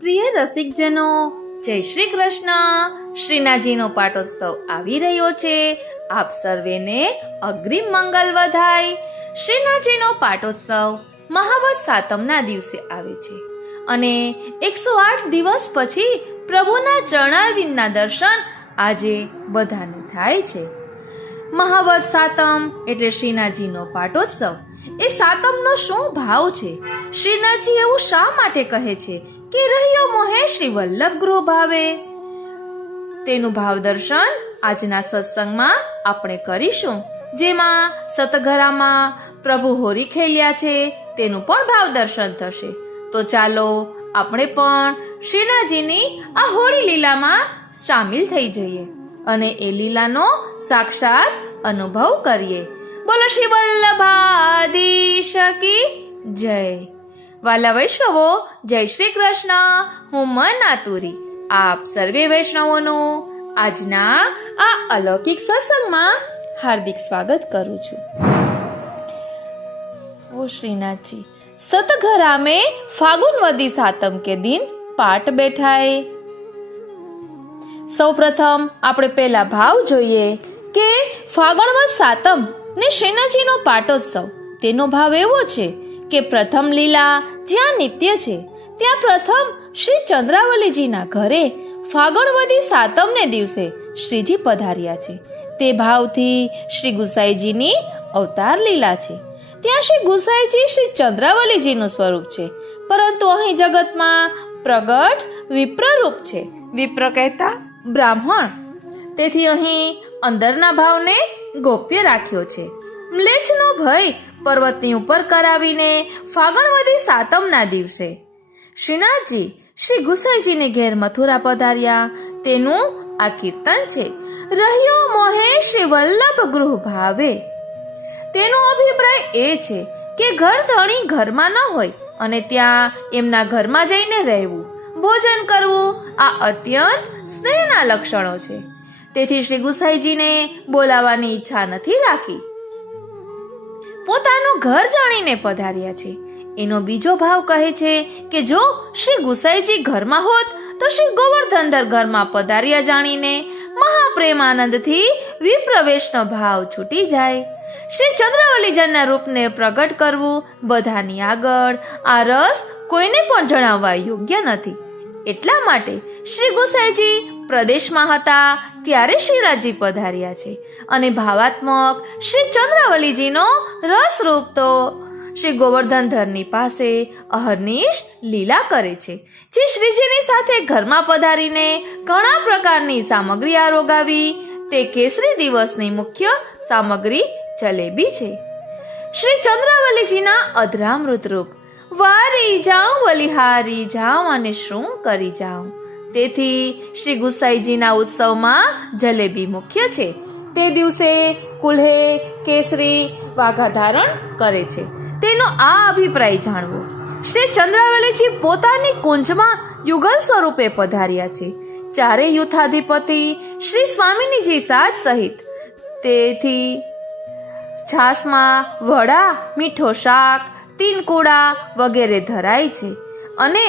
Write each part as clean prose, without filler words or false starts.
પ્રિય રસિકજનો, જય શ્રી કૃષ્ણ. શ્રીનાથજીનો પાટોત્સવ આવી રહ્યો છે. આપ સર્વેને અગ્રીમ મંગલ વધાય. શ્રીનાથજીનો પાટોત્સવ મહાવદ સાતમના દિવસે આવે છે અને 108 દિવસ પછી પ્રભુના ચરણારવિંદના દર્શન આજે બધાને થાય છે. મહાવદ સાતમ એટલે શ્રીનાથજીનો પાટોત્સવ. એ સાતમનો શું ભાવ છે? શ્રીનાથજી એવું શા માટે કહે છે કે રહ્યો મોહે શ્રી વલ્લભ ગૃહ ભાવે? તેનું ભાવ દર્શન આજના સત્સંગમાં આપણે કરીશું, જેમાં સતઘરામાં પ્રભુ હોરી ખેલ્યા છે તેનું પણ ભાવ દર્શન થશે. તો ચાલો આપણે પણ શ્રીનાથજીની આ હોળી લીલામાં સામેલ થઈ જઈએ અને એ લીલાનો સાક્ષાત અનુભવ કરીએ. બોલો શ્રી વલ્લભાધીશ કી જય. વાલા વૈષ્ણવો, જય શ્રી કૃષ્ણ. હું મન આતુરી આપ સર્વે વૈષ્ણવોનું આજના આ અલૌકિક સત્સંગમાં હાર્દિક સ્વાગત કરું છું. ઓ શ્રીનાથજી, सतघरा में फागुनवदी सातम के दिन पाठ बैठाए. सौ प्रथम આપણે પહેલા ભાવ જોઈએ કે ફાગણવદ સાતમ ને શ્રીનાથજીનો પાટોત્સવ. તેનો ભાવ એવો છે કે પ્રથમ લીલા જ્યાં નિત્ય છે ત્યાં પ્રથમ શ્રી ચંદ્રાવલીજીના ઘરે ફાગણવદી સાતમને દિવસે શ્રીજી પધાર્યા છે. તે ભાવથી શ્રી ગુસાઈજીની અવતાર લીલા છે. ત્યાં શ્રી ગુસાઈજી શ્રી ચંદ્રાવલીજીનું સ્વરૂપ છે, પરંતુ અહીં જગતમાં પ્રગટ વિપ્ર રૂપ છે. વિપ્ર કહેતા બ્રાહ્મણ. તેથી અહીં અંદરના ભાવને ગોપ્ય રાખ્યો છે. મ્લેચ્છનો ભય પર્વતની ઉપર કરાવીને ફાગણવદી સાતમના દિવસે શ્રીનાથજી શ્રી ગુસાઈજીને ઘેર મથુરા પધાર્યા. તેનું આ કીર્તન છે. રહ્યો મોહે શ્રી વલ્લભ ગૃહ ભાવે. તેનો અભિપ્રાય એ છે કે ઘર ધણી ઘરમાં ન હોય અને ત્યાં એમના ઘરમાં જઈને રહેવું, ભોજન કરવું, આ અત્યંત સ્નેહના લક્ષણો છે. તેથી શ્રી ગુસાઈજીને બોલાવવાની ઈચ્છા નથી રાખી, પોતાનું ઘર જાણીને પધાર્યા છે. એનો બીજો ભાવ કહે છે કે જો શ્રી ગુસાઈજી ઘરમાં હોત તો શ્રી ગોવર્ધનધર ઘરમાં પધાર્યા જાણીને મહાપ્રેમાનંદથી વિપ્રવેશનો ભાવ છૂટી જાય. શ્રી ચંદ્રાવલીજીના રૂપને પ્રગટ કરવું બધાની આગળ આ રસ કોઈને પણ જણાવવા યોગ્ય નથી. એટલા માટે શ્રી ગુસાઈજી પ્રદેશમાં હતા ત્યારે શ્રીનાથજી પધાર્યા છે અને ભાવાત્મક શ્રી ચંદ્રાવલીજીનો રસ રૂપ તો શ્રી ગોવર્ધનધરની પાસે અહર્નિશ લીલા કરે છે, જે શ્રીજીની સાથે ઘરમાં પધારીને ઘણા પ્રકારની સામગ્રી આરોગાવી. તે કેસરી દિવસની મુખ્ય સામગ્રી જલેબી છે. શ્રી ચંદ્રાવલીજીના અધરામૃત રૂપ વારી જાઉં બલિહારી જાઉં અને શું કરી જાઉં. તેથી શ્રી ગુસાઈજીના ઉત્સવમાં જલેબી મુખ્ય છે. તે દિવસે કુલ્હે કેસરી વાઘા ધારણ કરે છે. તેનો આ અભિપ્રાય જાણવો. શ્રી ચંદ્રાવલીજી પોતાની કુંજમાં યુગલ સ્વરૂપે પધાર્યા છે. ચારે યુથાધિપતિ શ્રી સ્વામિનીજી સાથ સહિત. તેથી છાસમાં વડા, મીઠો શાક, તીનકુડા વગેરે ધરાય છે અને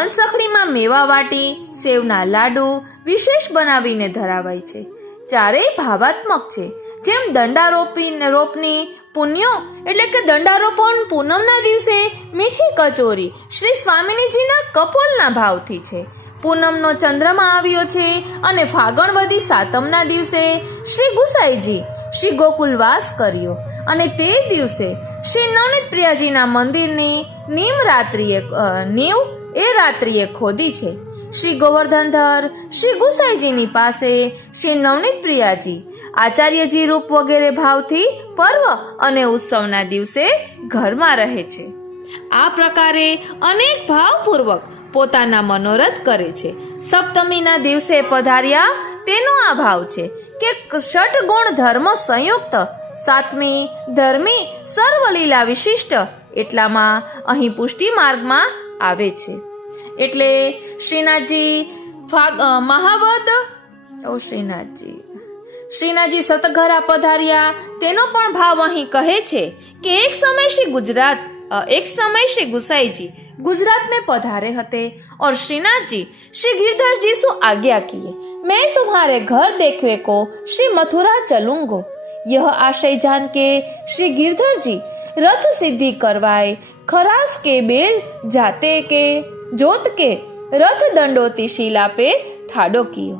અંસખડીમાં મેવા વાટી સેવના લાડુ વિશેષ બનાવીને ધરાવાય છે. ચારેય ભાવાત્મક છે. જેમ દંડારોપની પુણ્યો એટલે કે દંડારોપણ પૂનમના દિવસે મીઠી કચોરી શ્રી સ્વામિનીજીના કપોલના ભાવથી છે. પૂનમનો ચંદ્રમા આવ્યો છે અને ફાગણવદી સાતમના દિવસે શ્રી ગુસાઈજી શ્રી ગોકુલવાસ કર્યો અને તે દિવસે શ્રી નવનીત પ્રિયાજીના મંદિરની નીવ રાત્રિએ ખોદી છે. શ્રી ગોવર્ધનધર શ્રી ગુસાઈજીની પાસે શ્રી નવનીત પ્રિયાજી આચાર્યજી રૂપ વગેરે ભાવથી પર્વ અને ઉત્સવના દિવસે ઘરમાં રહે છે. આ પ્રકારે અનેક ભાવપૂર્વક પોતાના મનોરથ કરે છે. સપ્તમીના દિવસે પધાર્યા તેનો આ ભાવ છે કે ષટ ગુણ ધર્મ સંયુક્ત, સાતમી ધર્મી સર્વલીલા વિશિષ્ટ. એટલામાં અહીં પુષ્ટિ માર્ગમાં આવે છે. એટલે શ્રીનાથજી મહાવદ શ્રીનાથજી સતઘરા પધાર્યા તેનો પણ ભાવ અહીં કહે છે કે એક સમય શ્રી एक समय श्री गुसाई जी गुजरात में पधारे हते और श्रीनाथ जी श्री गिरधर जी सु आज्ञा किए, मैं तुम्हारे घर देखने को श्री मथुरा चलूंगो। यह आशय जान के श्री गिरधर जी रथ सिद्धि करवाए खरास के बेल जाते के जोत के रथ दंडोती शिला पे ठाडो कियो।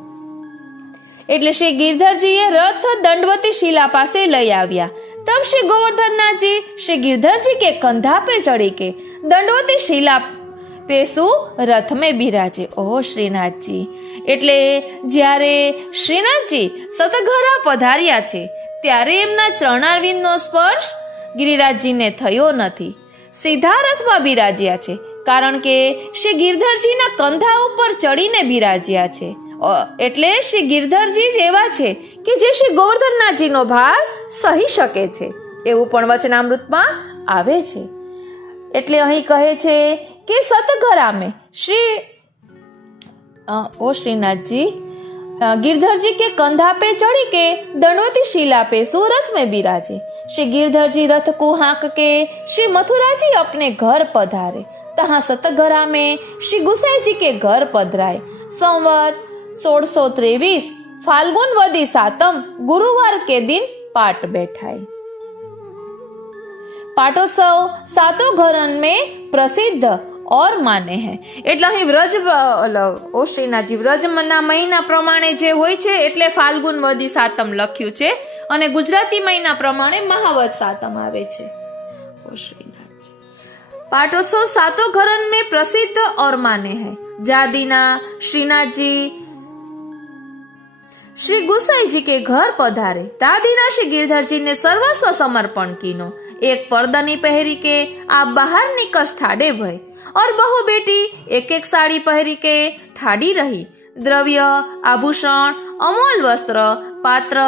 એટલે શ્રી ગિરધરજીએ રથ દંડવતી શિલા પાસે લઈ આવ્યા। तब श्री गोवर्धननाथ जी श्री गिरधर के कंधा पे चढ़ी के दंडवती शिला पे सु रथ में बिराजे। ओ श्रीनाथ जी એટલે જ્યારે શ્રીનાથજી સતઘરા પધાર્યા છે ત્યારે એમના ચરણારવિંદનો સ્પર્શ ગિરિરાજજીને થયો નથી, સીધા રથમાં બિરાજ્યા છે, કારણ કે શ્રી ગિરધરજીના કંધા ઉપર ચડીને બિરાજ્યા છે। એટલે શ્રી ગિરધરજી એવા છે કે જે શ્રી ગોવર્ધનનાથજીનો ભાર સહી શકે છે, એવું પણ વચનામૃતમાં આવે છે। એટલે અહીં કહે છે કે સતઘરામે श्री ओ श्रीनाथ जी गिरधर जी के कंधा पे चढ़ी के दंडवती शिला पे सूरत में बिराजे। श्री गिरधर जी रथ को हाँक के श्री मथुरा जी अपने घर पधारे। तहाँ सतघरा में श्री गुसाई जी के घर पधराए। संवत 1623 फाल्गुन वदी सातम गुरुवार के दिन पाट बैठाए। पाटोत्सव सातों घरन में प्रसिद्ध और माने है। એટલે અહીં વ્રજ ઓ શ્રીનાથજી વ્રજના મહિના પ્રમાણે જે હોય છે એટલે ફાલ્ગુન વદી સાતમ લખ્યું છે અને ગુજરાતી મહિના પ્રમાણે મહાવદ સાતમ આવે છે। ઓ શ્રીનાથજી પાટોત્સવ सातों घरन में प्रसिद्ध और माने है। जादीना श्रीनाथ जी श्री गुसाई जी के घर पधारे। दादीना श्री गिरधर जी ने सर्वस्व समर्पण कीनो। एक पर्दनी पहरी के आप बाहर निकस ठाडे भय और बहु बेटी एक एक साड़ी पहरी के ठाडी रही। द्रव्य आभूषण अमोल वस्त्र पात्र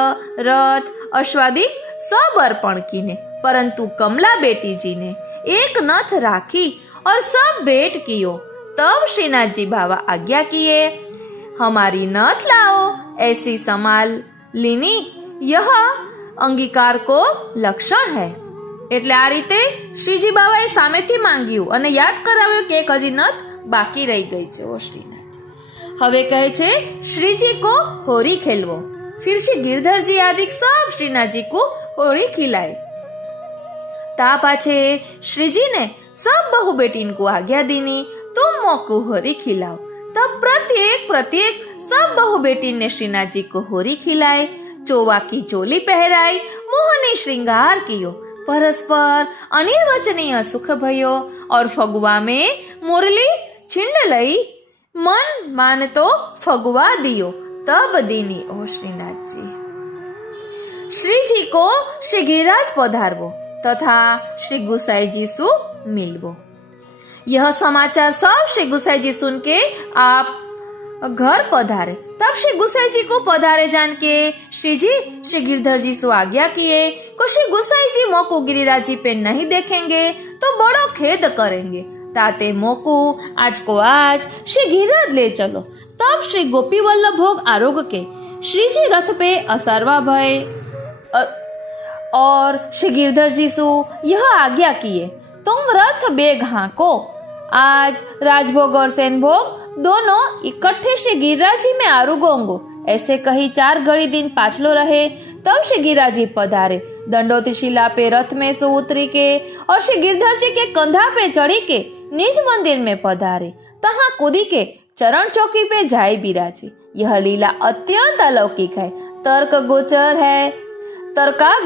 रथ अश्वादिक सब अर्पण कीने, परंतु कमला बेटी जी ने एक नथ राखी और सब भेंट कियो। तब श्रीनाथ जी बाबा आज्ञा किए, हमारी नथ लाओ। ऐसी संभाल लीनी यह अंगीकार को लक्षण है। એટલે આ રીતે શ્રીજી બાબાએ સામેથી માંગ્યું અને યાદ કરાવ્યું કે એક હજી નથ બાકી રહી ગઈ છે। ઓ શ્રીનાથ હવે કહે છે શ્રીજી को होरी खेलवो। फिर श्री गिरधर जी आदि सब श्रीनाथ जी को होरी खिलाए। ता पाछे श्रीजी ने सब बहु बेटीन को आज्ञा दीनी, तुम मोको होरी खिलाओ। तब प्रत्येक सब बहु बेटी ने श्रीनाथ जी को होरी खिलाए। चोवा की चोली पहराई, मोहनी श्रृंगार कियो। परस्पर अनिर्वचनीय सुख भयो और फगुआ में मुरली छिंड लई मन मान तो फगुआ दियो। तब दीनी। ओ श्रीनाथ जी श्री जी को श्री गिरिराज पधारवो तथा श्री गुसाई जी सु मिलवो। यह समाचार सब श्री गुसाई जी सुन के आप घर पधारे। तब श्री गुसाई जी को पधारे जान के श्री जी श्री गिरधर जी से आज्ञा किए को श्री गुसाई जी मोको गिरिराज जी पे नहीं देखेंगे तो बड़ो खेद करेंगे। ताते मोको आज को आज श्री गिरिराज ले चलो। तब श्री गोपी वल्लभ भोग आरोग्य के श्री जी रथ पे असारवा भय और श्री गिरधर जी से यह आज्ञा किए, तुम रथ बेग हाँको। आज राजभोग और सेनभोग दोनों इकट्ठे श्री गिरिराज जी में आरुगोंगो। ऐसे कही 4 घड़ी दिन पाछलो रहे। तब श्री गिरिराज जी पधारे। दंडोती शिला पे रथ में से उतरी के और श्री गिरधर जी के कंधा पे चढ़ी के निज मंदिर में पधारे। तहाँ कूदी के चरण चौकी पे जाए बिराजे। यह लीला अत्यंत अलौकिक है, तर्का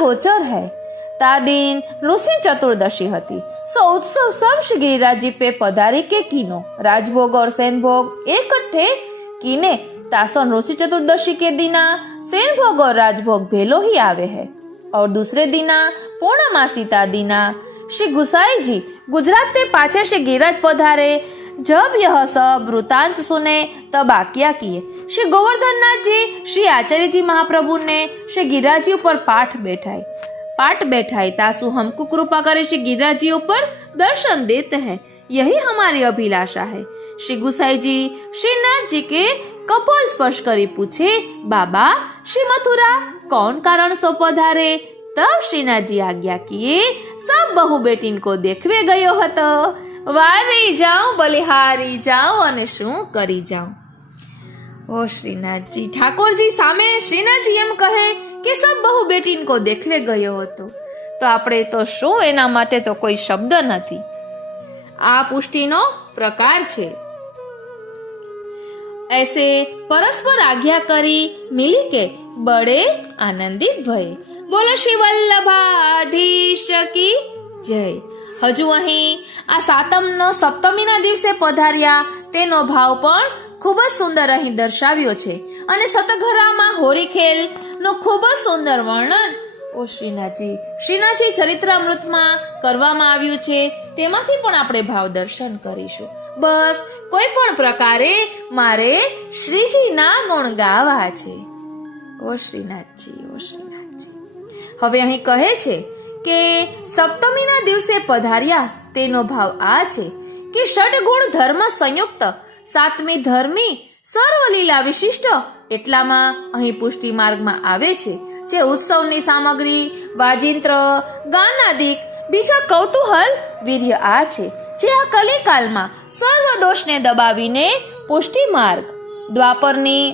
गोचर है। ता दिन ऋषि चतुर्दशी हती। सो उत्सव सब श्री गिरिराज जी पे पधारी के कीनो। राजभोग और सेनभोग इकट्ठे कीने। तासन ऋषि चतुर्दशी के दिना सेनभोग और राजभोग भेलो ही आवे है और दूसरे दिना पूर्णमासीता दिना श्री गुसाई जी गुजरात ते पाछे श्री गिरिराज पधारे। जब यह सब वृतांत सुने तब आज्ञा किए, श्री गोवर्धननाथ जी श्री आचार्य जी महाप्रभु ने श्री गिरिराज जी पर पाठ बैठाई तासु हमको कृपा करे श्री गिरिराज जी ऊपर दर्शन देते हैं, यही हमारी अभिलाषा है। श्री गुसाई जी श्रीनाथ जी के कपोल स्पर्श करी पूछे, बाबा श्री मथुरा कौन कारण सो पधारे। तब श्रीनाथ जी आज्ञा किए, સબ બહુ બેટીન કો દેખવે ગયો હતો. વારી જાઉં બલિહારી જાઉં અને શું કરી જાઉં. ઓ શ્રીનાથજી, ઠાકોરજી સામે શ્રીનાથજી એમ કહે કે સબ બહુ બેટીન કો દેખવે ગયો હતો, તો આપણે તો શું, એના માટે તો કોઈ શબ્દ નથી. આ પુષ્ટિનો પ્રકાર છે. ऐसे परस्पर आज्ञा કરી મિલી કે બડે આનંદિત ભય. બોલો શ્રી વલ્લભાધીશ કી જય. હજુ અહીં આ સપ્તમીના દિવસે પધાર્યા તેનો ભાવ પણ ખૂબ જ સુંદર અહીં દર્શાવ્યો છે અને સતઘરામાં હોરીખેલ નો ખૂબ જ સુંદર વર્ણન શ્રીનાથજી ચરિત્રામૃતમાં કરવામાં આવ્યું છે. તેમાંથી પણ આપણે ભાવ દર્શન કરીશું. બસ કોઈ પણ પ્રકારે મારે શ્રીજીના ગુણ ગાવા છે. ઓ શ્રીનાથજી. હવે અહીં કહે છે કે સપ્તમીના દિવસે પધાર્યા તેનો ભાવ આ છે કે ષડગુણ ધર્મ સંયુક્ત સાતમી ધર્મી સર્વલીલા વિશિષ્ટ એટલામાં અહીં પુષ્ટિ માર્ગમાં આવે છે. જે ઉત્સવની સામગ્રી, વાજિંત્ર, ગાનાદિક, બીજા કૌતૂહલ, વીર્ય આ છે જે આ કલિકાલમાં સર્વ દોષને દબાવીને પુષ્ટિ માર્ગ દ્વાપરની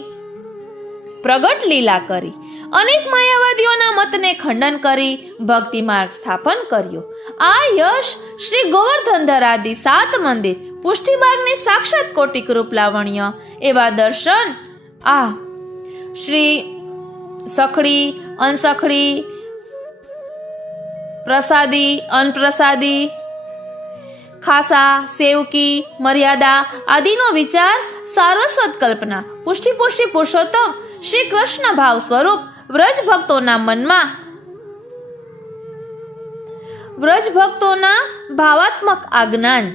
પ્રગટ લીલા કરી અનેક માયાવાદીઓના મતને ખંડન કરી ભક્તિ માર્ગ સ્થાપન કર્યો. આ યશ શ્રી ગોવર્ધનધર આદિ 7 મંદિર પુષ્ટિ માર્ગની સાક્ષાત કોટિક રૂપ લાવણ્ય એવા દર્શન આ શ્રી સખડી, અનસખડી, પ્રસાદી, અનપ્રસાદી, ખાસા, સેવકી, મર્યાદા આદિનો વિચાર, સારસ્વત કલ્પના, પુષ્ટિ પુરુષોત્તમ શ્રી કૃષ્ણ ભાવ સ્વરૂપ વ્રજ ભક્તોના ભાવાત્મક આજ્ઞાન,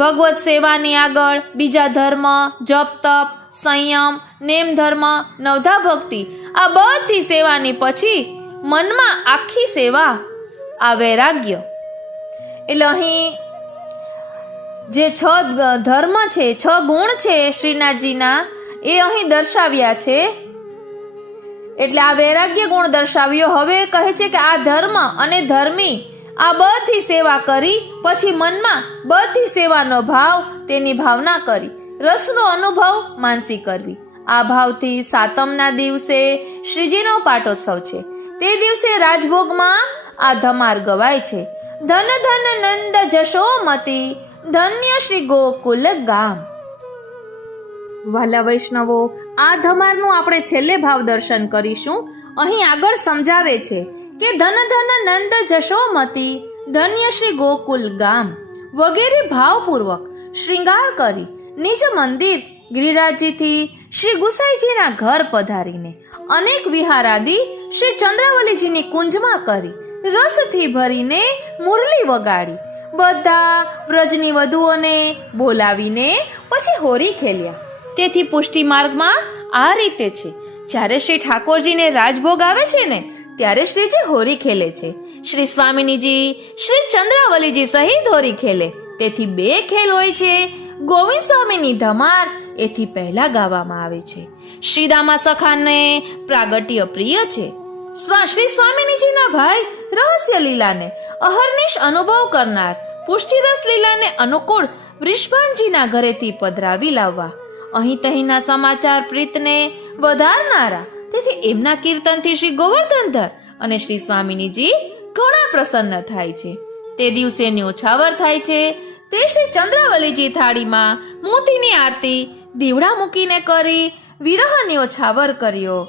ભગવત સેવાની આગળ બીજા ધર્મ, જપ તપ, સંયમ, નેમ ધર્મ, નવધા ભક્તિ આ બધી સેવાની પછી મનમાં આખી સેવા, આ વૈરાગ્ય. એટલે અહીં જે 6 ધર્મ છે, 6 ગુણ છે શ્રીનાથજીના, એ અહીં દર્શાવ્યા છે. એટલે આ વૈરાગ્ય ગુણ દર્શાવ્યો. હવે કહે છે કે આ ધર્મ અને ધર્મી આ બધી સેવા કરી પછી મનમાં બધી સેવાનો ભાવ, તેની ભાવના કરી રસનો અનુભવ માનસી કરવી. આ ભાવથી સાતમના દિવસે શ્રીજીનો પાટોત્સવ છે. તે દિવસે રાજભોગમાં આ ધમાર ગવાય છે. ધન ધન નંદ જશોમતી, ધન્ય શ્રી ગોકુલ ગામ. વાલા વૈષ્ણવો, આ ધમારનું આપણે છેલ્લે ભાવ દર્શન કરીશું. અહીં આગળ સમજાવે છે કે ધન ધન નંદ જશોમતી, ધન્ય શ્રી ગોકુલ ગામ વગેરે ભાવપૂર્વક શ્રૃંગાર કરી નિજ મંદિર ગિરિરાજજીથી શ્રી ગુસાઈજીના ઘર પધારીને અનેક વિહારાદી શ્રી ચંદ્રાવલીજીની કુંજમાં કરી રસથી ભરીને મુરલી વગાડી બધા વ્રજની વધુઓને બોલાવીને પછી હોરી ખેલ્યા. તેથી પુષ્ટિ માર્ગમાં આ રીતે છે. જ્યારે શ્રી ઠાકોરજીને રાજભોગ આવે છે ને ત્યારે શ્રીજી હોરી ખેલે છે. શ્રી સ્વામિનીજી શ્રી ચંદ્રાવલીજી સહિત હોરી ખેલે. તેથી 2 ખેલ હોય છે. ગોવિંદ સ્વામીની ધમાર એથી પહેલા ગાવામાં આવે છે. શ્રીદામા સખાને પ્રાગટ્ય પ્રિય છે. શ્રી સ્વામિનીજીના ભાઈ રહસ્ય લીલાને અહર્નિશ અનુભવ કરનાર પુષ્ટિરસ લીલાને અનુકૂળ વૃષભાનજીના ઘરેથી પધરાવી લાવવા અહીં તહીંના સમાચાર પ્રીતને વધારનારા. તેથી એમના કીર્તનથી શ્રી ગોવર્ધનધર અને શ્રી સ્વામિનીજી ઘણા પ્રસન્ન થાય છે. તે દિવસે ન્યોછાવર થાય છે. તે શ્રી ચંદ્રાવલીજી થાળીમાં મોતીની આરતી દીવડા મૂકીને કરી વિરહ ન્યોછાવર કર્યો.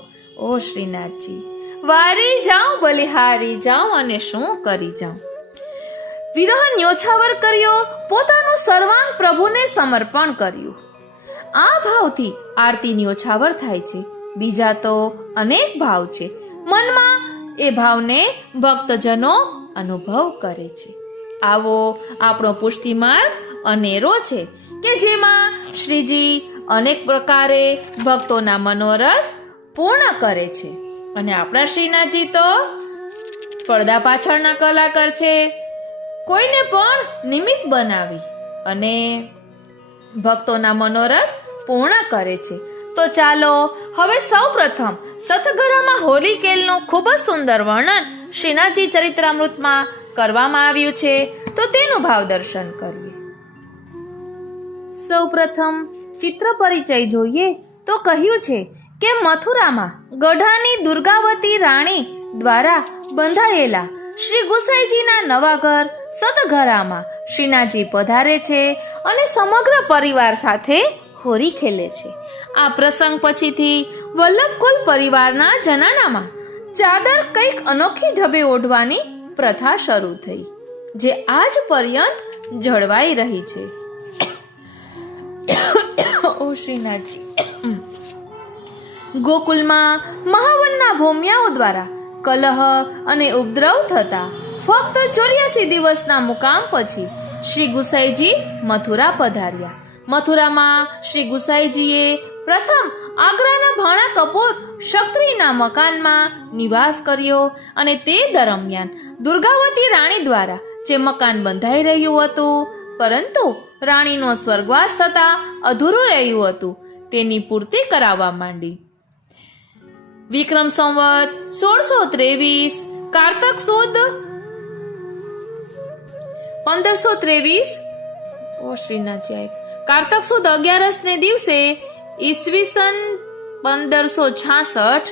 ઓ શ્રીનાથજી, વારી જાઉં બલિહારી જાઉં અને શું કરી જાઉં. વિરહ ન્યોછાવર કર્યો, પોતાનું સર્વાંગ પ્રભુને સમર્પણ કર્યું. આ ભાવથી આરતી ન્યોછાવર થાય છે. બીજા તો અનેક ભાવ છે. મનમાં એ ભાવને ભક્તજનો અનુભવ કરે છે. આવો આપણો પુષ્ટિ માર્ગ અનેરો છે કે જેમાં શ્રીજી અનેક પ્રકારે ભક્તોના મનોરથ પૂર્ણ કરે છે. અને આપણા શ્રીનાથજી તો પડદા પાછળના કલાકાર છે. કોઈને પણ નિમિત્ત બનાવી અને ભક્તોના મનોરથ પૂર્ણ કરે છે. તો ચાલો હવે સૌ પ્રથમ સતગરામાં હોલી કેલનું ખૂબ જ સુંદર વર્ણન શ્રીનાથજી ચરિત્રામૃતમાં કરવામાં આવ્યું છે, તો તેનું ભાવ દર્શન કરીએ. સૌપ્રથમ ચિત્ર પરિચય જોઈએ તો કહ્યું છે કે મથુરામાં ગઢાની દુર્ગાવતી રાણી દ્વારા બંધાયેલા શ્રી ગુસાઈજીના નવા ઘર સતઘરામાં શ્રીનાથજી પધારે છે અને સમગ્ર પરિવાર સાથે હોરી ખેલે છે. આ પ્રસંગ પછીથી વલ્લભકુલ પરિવારના જનાનામાં ચાદર કંઈક અનોખી ઢબે ઓઢવાની પ્રથા શરૂ થઈ, જે આજ પર્યંત જળવાઈ રહી છે. ઓ શ્રીનાથજી. ગોકુલમાં મહાવનના ભૂમિયાઓ દ્વારા કલહ અને ઉપદ્રવ થતા ફક્ત 84 દિવસના મુકામ પછી શ્રી ગુસાઈજી મથુરા પધાર્યા. મથુરામાં શ્રી ગુસાઈજીએ પ્રથમ આગ્રાના ભાણા કપૂર ક્ષત્રિયના મકાનમાં નિવાસ કર્યો અને તે દરમિયાન દુર્ગાવતી રાણી દ્વારા જે મકાન બંધાઈ રહ્યું હતું, પરંતુ રાણીનો સ્વર્ગવાસ થતા અધૂરું રહ્યું હતું, તેની પૂર્તિ કરાવવા માંડી. વિક્રમ સંવત 1623 કારતક સુદ 1523 ઓ શ્રીનાથજી કારતક સુદ 11 ને દિવસે ઈસવીસન 1566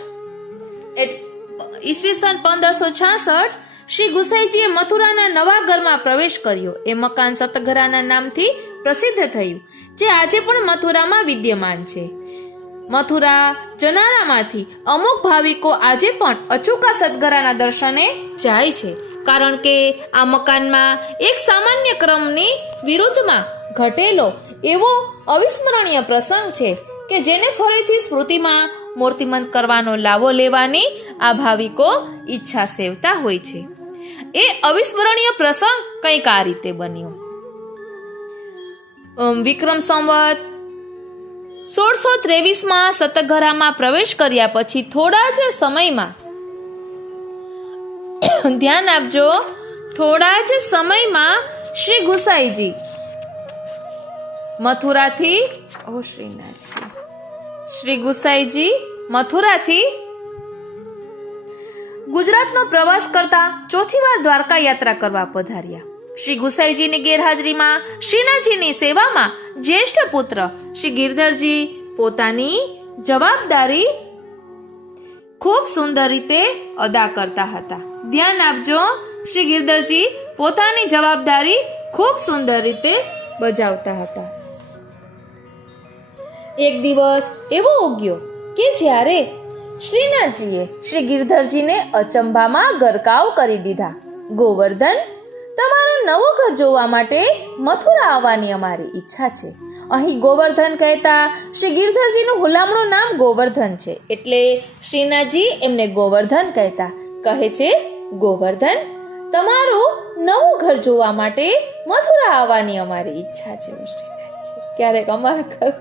શ્રી ગુસાઈજીએ મથુરાના નવા ઘરમાં પ્રવેશ કર્યો. એ મકાન સતઘરાના નામથી પ્રસિદ્ધ થયું, જે આજે પણ મથુરામાં વિદ્યમાન છે. મથુરા જનારામાંથી અમુક ભાવિકો આજે પણ અચૂકા સતઘરાના દર્શને જાય છે, કારણ કે આ મકાનમાં એક સામાન્ય ક્રમની વિરુદ્ધમાં ઘટેલો એવો અવિસ્મરણીય પ્રસંગ છે કે જેને ફરીથી સ્મૃતિમાં મૂર્તિમંત કરવાનો લાવો લેવાની આ ભાવિકો ઈચ્છા સેવતા હોય છે. એ અવિસ્મરણીય પ્રસંગ કંઈક આ રીતે બન્યો. વિક્રમ સંવત 1623 સતઘરામાં પ્રવેશ કર્યા પછી થોડા જ સમયમાં, ધ્યાન આપજો, થોડા જ સમયમાં શ્રી ગુસાઈજી મથુરાથી શ્રી ગુસાઈજી મથુરાથી ગુજરાતનો પ્રવાસ કરતા ચોથી વાર દ્વારકા યાત્રા કરવા પધાર્યા. શ્રી ગુસાઈજીની ગેરહાજરીમાં શ્રીનાથજીની સેવામાં જ્યેષ્ઠ પુત્ર શ્રી ગિરધરજી પોતાની જવાબદારી ખૂબ સુંદર રીતે અદા કરતા હતા. ધ્યાન આપજો, શ્રી ગિરધરજી પોતાની જવાબદારી ખૂબ સુંદર રીતે બજાવતા હતા. એક દિવસ એવો ઉગ્યો કે જ્યારે શ્રીનાથજીએ શ્રી ગિરધરજીને અચંબામાં ગરકાવ કરી દીધા. ગોવર્ધન, તમારું નવું ઘર જોવા માટે મથુરા આવવાની અમારી ઈચ્છા છે. અહીં ગોવર્ધન કહેતા શ્રી ગિરધરજીનું હુલામણું નામ ગોવર્ધન છે, એટલે શ્રીનાથજી એમને ગોવર્ધન કહેતા. કહે છે, ગોવર્ધન, તમારું નવું ઘર જોવા માટે મથુરા આવવાની અમારી ઈચ્છા છે. ક્યારેક અમારા ઘર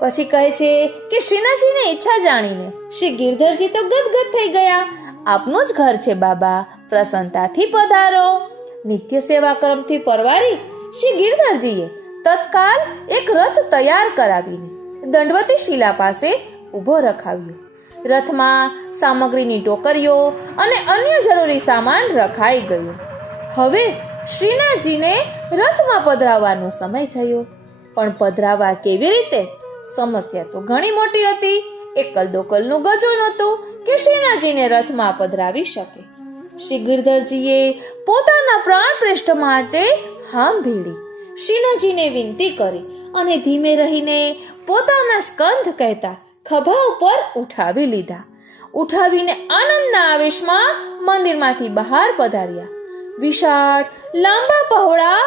પછી કહે છે કે શ્રીનાથજીની ઈચ્છા જાણીને શ્રી ગિરધરજી તો ગદગદ થઈ ગયા. આપનું જ ઘર છે બાબા, પ્રસન્નતાથી પધારો. નિત્ય સેવા ક્રમથી પરવારી શ્રી ગિરધરજીએ તત્કાલ એક રથ તૈયાર કરાવીને દંડવતી શિલા પાસે ઊભો રખાવ્યો. રથમાં સામગ્રીની ટોકરીઓ અને અન્ય જરૂરી સામાન રખાઈ ગયું. હવે શ્રીનાથજીને રથમાં પધરાવવાનો સમય થયો, પણ પધરાવા કેવી રીતે? સમસ્યા તો ઘણી મોટી હતી. એકલ દોકલનું ગજું નહોતું કે શ્રીનાથજીને રથમાં પધરાવી શકે. શ્રી ગિરધરજીએ પોતાના પ્રાણ પ્રેષ્ઠ માટે હામ ભીડી શ્રીનાથજીને વિનંતી કરી અને ધીમે રહીને પોતાના સ્કંધ કહેતા ખભા ઉપર ઉઠાવી લીધા. ઉઠાવીને આનંદના આવેશમાં મંદિરમાંથી બહાર પધાર્યા. વિશાળ લાંબા પહોળા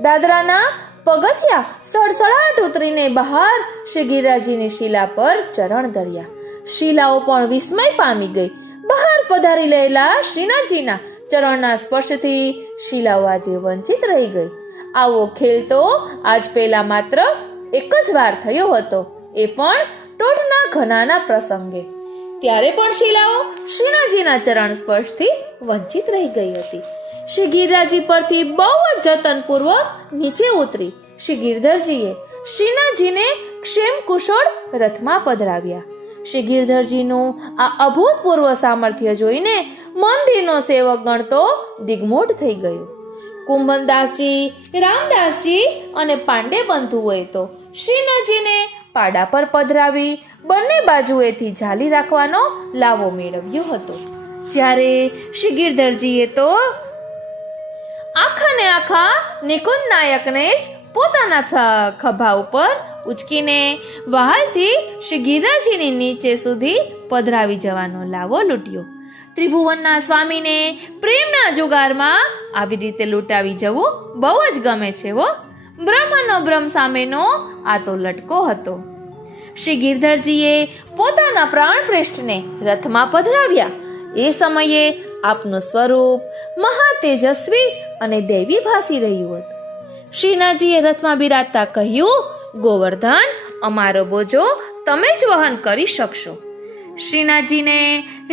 દાદરાના પગથિયા સડસડાટ ઉતરીને બહાર શ્રી ગિરિરાજજીની શિલા પર ચરણ ધર્યા. શિલાઓ પણ વિસ્મય પામી ગઈ. બહાર પધારી રહેલા શ્રીનાથજીના ચરણના સ્પર્શથી શિલાઓ આજે વંચિત રહી ગઈ. આવો ખેલ તો આજ પહેલા માત્ર એક જ વાર થયો હતો, એ પણ ટોટના ઘનાના પ્રસંગે. ત્યારે પણ શિલાઓ શ્રીનાથજીના ચરણ સ્પર્શથી વંચિત રહી ગઈ હતી. શ્રી ગિરિરાજજી પરથી બહુ જ જતનપૂર્વક નીચે ઉતરી શ્રી ગિરધરજીએ શ્રીનાથજીને ક્ષેમ કુશળ રથમાં પધરાવ્યા. શ્રી ગિરધરજીનું આ અભૂતપૂર્વ સામર્થ્ય જોઈને મંદિરનો સેવક ગણ તો દિગ્મૂઢ થઈ ગયો. કુંભનદાસજી, રામદાસજી અને પાંડે બંધુઓએ તો શ્રીનાથજીને પાડા પર પધરાવી બંને બાજુએથી ઝાલી રાખવાનો લાવો મેળવ્યો હતો. જ્યારે શ્રી ગિરધરજીએ તો આખા ને આખા નિકુંજ નાયકને જ પોતાના ખભા ઉપર ઉચકીને વહાલથી શ્રી ગિરધરજીની નીચે સુધી પધરાવી જવાનો લાવો લૂંટ્યો. ત્રિભુવનના સ્વામીને પ્રેમના જુગારમાં આવી રીતે લૂંટાવી જવું બહુ જ ગમે છે હો. બ્રહ્મનો બ્રહ્મ સામેનો આ તો લટકો હતો. શ્રી ગિરધરજીએ પોતાના પ્રાણ પ્રેષ્ઠને રથમાં પધરાવ્યા. એ સમયે આપનું સ્વરૂપ મહા તેજસ્વી અને દૈવી ભાસી રહ્યું હતું. શ્રીનાથજીએ રથમાં બિરાજતા કહ્યું, ગોવર્ધન, અમારો બોજો તમે જ વહન કરી શકશો. શ્રીનાથજીને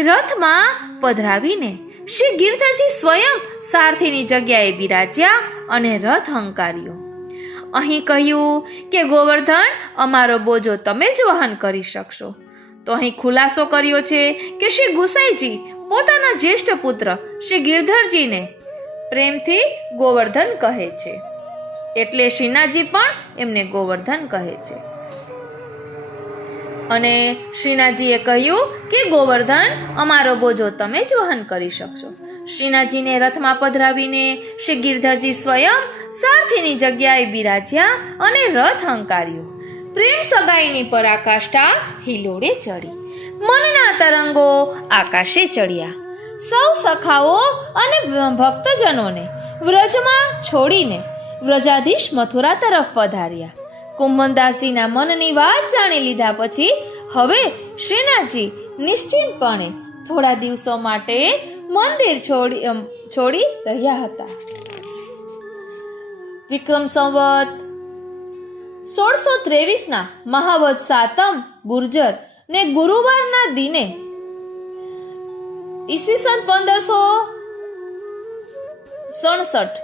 રથમાં પધરાવીને શ્રી ગિરધરજી સ્વયં સારથીની જગ્યાએ બિરાજ્યા અને રથ હંકાર્યો. અહીં કહ્યું કે ગોવર્ધન, અમારો બોજો તમે જ વહન કરી શકશો. તો અહીં ખુલાસો કર્યો છે કે શ્રી ગુસાઈજી પોતાના જ્યેષ્ઠ પુત્ર શ્રી ગિરધરજીને પ્રેમથી ગોવર્ધન કહે છે, એટલે શ્રીનાથજી પણ એમને ગોવર્ધન કહે છે. અને શ્રીનાથજીએ કહ્યું કે ગોવર્ધન, અમારો બોજો તમે જ વહન કરી શકશો. શ્રીનાથજીને રથમાં પધરાવીને શ્રી ગિરધરજી સ્વયં સારથીની જગ્યાએ બિરાજ્યા અને રથ હંકાર્યો. પ્રેમ સગાઈની પરાકાષ્ઠા હિલોડે ચડી, મનના તરંગો આકાશે ચડ્યા. સૌ સખાઓ અને ભક્તજનોને વ્રજમાં છોડીને વ્રજાધીશ મથુરા તરફ પધાર્યા. કુંભનદાસજીના મનની વાત જાણી લીધા પછી હવે શ્રીનાથજી નિશ્ચિંતપણે થોડા દિવસો માટે મંદિર છોડી રહ્યા હતા. વિક્રમ સંવત 1623 મહાવદ સાતમ ગુર્જર ને ગુરુવારના દિને ઈસવીસન 1567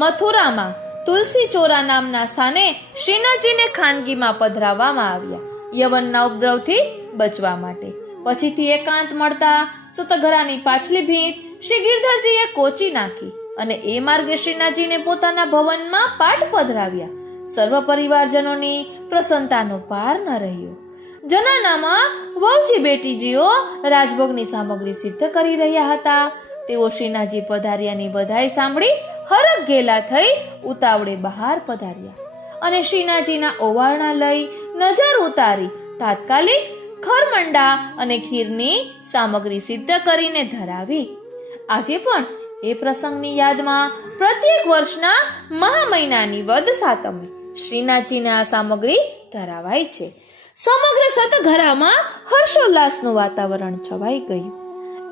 મથુરામાં તુલસી ચોરા નામના સ્થાને શ્રીનાથજીને ખાનગીમાં પધરાવવામાં આવ્યા, યવનના ઉપદ્રવથી બચવા માટે. પછીથી એકાંત મળતા સતઘરાની પાછલી ભીંત શ્રી ગિરધરજીએ કોચી નાખી અને એ માર્ગે શ્રીનાથજીને પોતાના ભવનમાં પાટ પધરાવ્યા. સર્વ પરિવારજનોની પ્રસન્નતાનો પાર ન રહ્યો. જનાનામાં વહુજી બેટીજીઓ રાજભોગની સામગ્રી સિદ્ધ કરી રહ્યા હતા. તેઓ શ્રીનાથજી પધાર્યાની બધાઈ સાંભળી હરખ ઘેલા થઈ ઉતાવળે બહાર પધાર્યા અને શ્રીનાથજીના ઓવારણા લઈ નજર ઉતારી તાત્કાલિક ખરમંડા અને ખીરની સામગ્રી સિદ્ધ કરીને ધરાવી. આજે પણ એ પ્રસંગની યાદમાં પ્રત્યેક વર્ષના મહા મહિનાની વદ સાતમે શ્રીનાથજીને આ સામગ્રી ધરાવાય છે. સમગ્ર સતઘરામાં હર્ષોલ્લાસનું વાતાવરણ છવાઈ ગયું.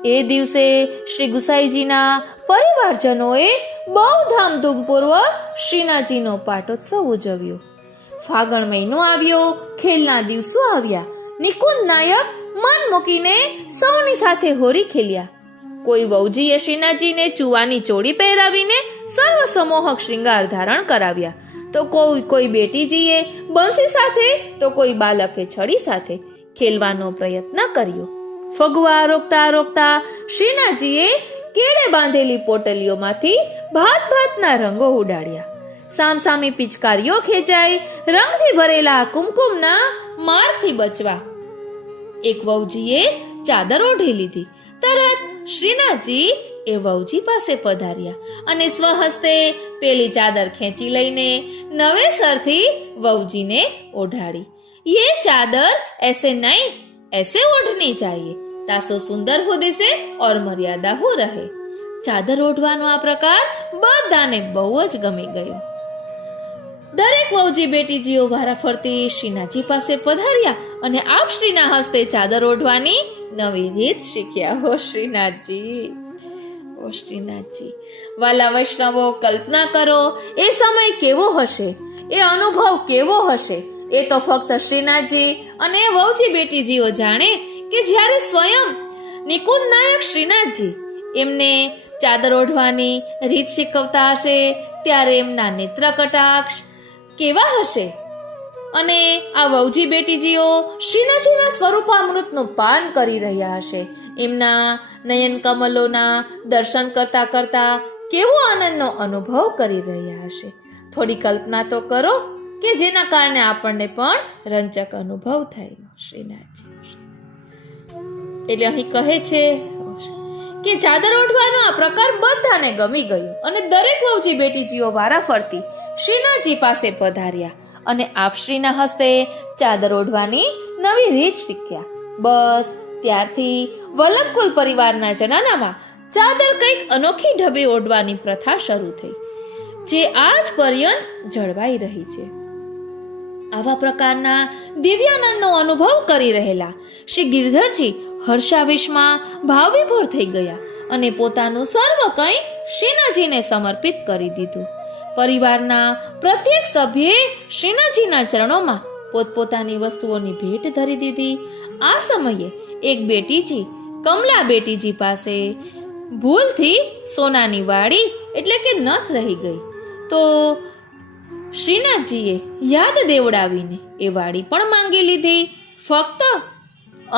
એ દિવસે શ્રી ગુસાઈજીના પરિવારજનોએ બહુ ધામધૂમપૂર્વક શ્રીનાથજીનો પાટોત્સવ ઉજવ્યો. ફાગણ મહિનો આવ્યો, ખેલના દિવસો આવ્યા. નિકુંજ નાયક મન મૂકીને સૌની સાથે હોરી ખેલ્યા. કોઈ વહુજીએ શ્રીનાથજીને ચુવાની ચોળી પહેરાવીને સર્વ સમોહક શૃંગાર ધારણ કરાવ્યા, તો કોઈ બેટીજીએ બંસી સાથે, તો કોઈ બાલકે છડી સાથે ખેલવાનો પ્રયત્ન કર્યો. ફગવા રોકતા રોકતા શ્રીનાથજીએ કેળે બાંધેલી પોટલીઓમાંથી ભાત ભાતના રંગો ઉડાડ્યા. સામસામી પિચકારીઓ ખેંચાઈ રંગથી ભરેલા કુમકુમના મારથી બચવા એક વહુજીએ ચાદર ઓઢી લીધી. તરત શ્રીનાથજી એ વહુજી પાસે પધાર્યા અને સ્વહસ્તે પેલી ચાદર ખેંચી લઈને નવેસરથી વહુજીને ઓઢાડી. ये चादर ऐसे नहीं, ऐसे ओढ़नी चाहिए, तासो सुंदर हो दिसे और मर्यादा हो रहे. ચાદર ઓઢવાનો આ પ્રકાર બધાને બહુ જ ગમી ગયો. દરેક વહુજી બેટીજીઓ વારા ફરતી શ્રીનાથજી પાસે પધાર્યા અને આપ શ્રીના હસ્તે ચાદર ઓઢવાની નવી રીત શીખ્યા. હો શ્રીનાથજી, ઓ શ્રીનાથજી. વાલા વૈષ્ણવો, કલ્પના કરો એ સમય કેવો હશે, એ અનુભવ કેવો હશે. એ તો ફક્ત શ્રીનાથજી અને વહુજી બેટીજીઓ જાણે કે જ્યારે સ્વયં નિકુંજ નાયક શ્રીનાથજી એમને ચાદર ઓઢવાની રીત શીખવતા હશે ત્યારે એમના નેત્ર કટાક્ષ કેવા હશે. અને આ વહુજી બેટીજીઓ શ્રીનાથજીના સ્વરૂપામૃતનું પાન કરી રહ્યા હશે. એમના નયન કમલોના દર્શન કરતા કરતા કેવો આનંદનો અનુભવ કરી રહ્યા હશે. થોડી કલ્પના તો કરો કે જેના કારણે આપણને પણ રંજક અનુભવ થાય. શ્રીનાથજી એટલે અહીં કહે છે કે ચાદર ઓઢવાનો આ પ્રકાર બધાને ગમી ગયો અને દરેક વહુજી બેટીજીઓ વારાફરતી શ્રીનાથજી પાસે પધાર્યા અને આપશ્રીના હસ્તે ચાદર ઓઢવાની નવી રીત શીખ્યા. બસ ત્યારથી વલ્લભકુલ પરિવારના જનાનામાં ચાદર કંઈક અનોખી ઢબે ઓઢવાની પ્રથા શરૂ થઈ, જે આજ પર્યંત જળવાઈ રહી છે. આવા પ્રકારના દિવ્યાનંદનો અનુભવ કરી રહેલા શ્રી ગિરધરજી હર્ષાવેશમાં ભાવવિભોર થઈ ગયા અને પોતાનું સર્વ કંઈ શ્રીનાથજીને સમર્પિત કરી દીધું. પરિવારના પ્રત્યેક સભ્યએ શ્રીનાથજીના ચરણોમાં પોતપોતાની વસ્તુઓની ભેટ ધરી દીધી. આ સમયે એક બેટીજી કમલા બેટીજી પાસે ભૂલથી સોનાની વાડી એટલે કે નથ રહી ગઈ, તો શ્રીનાથજીએ યાદ દેવડાવીને એ વાડી પણ માંગી લીધી. ફક્ત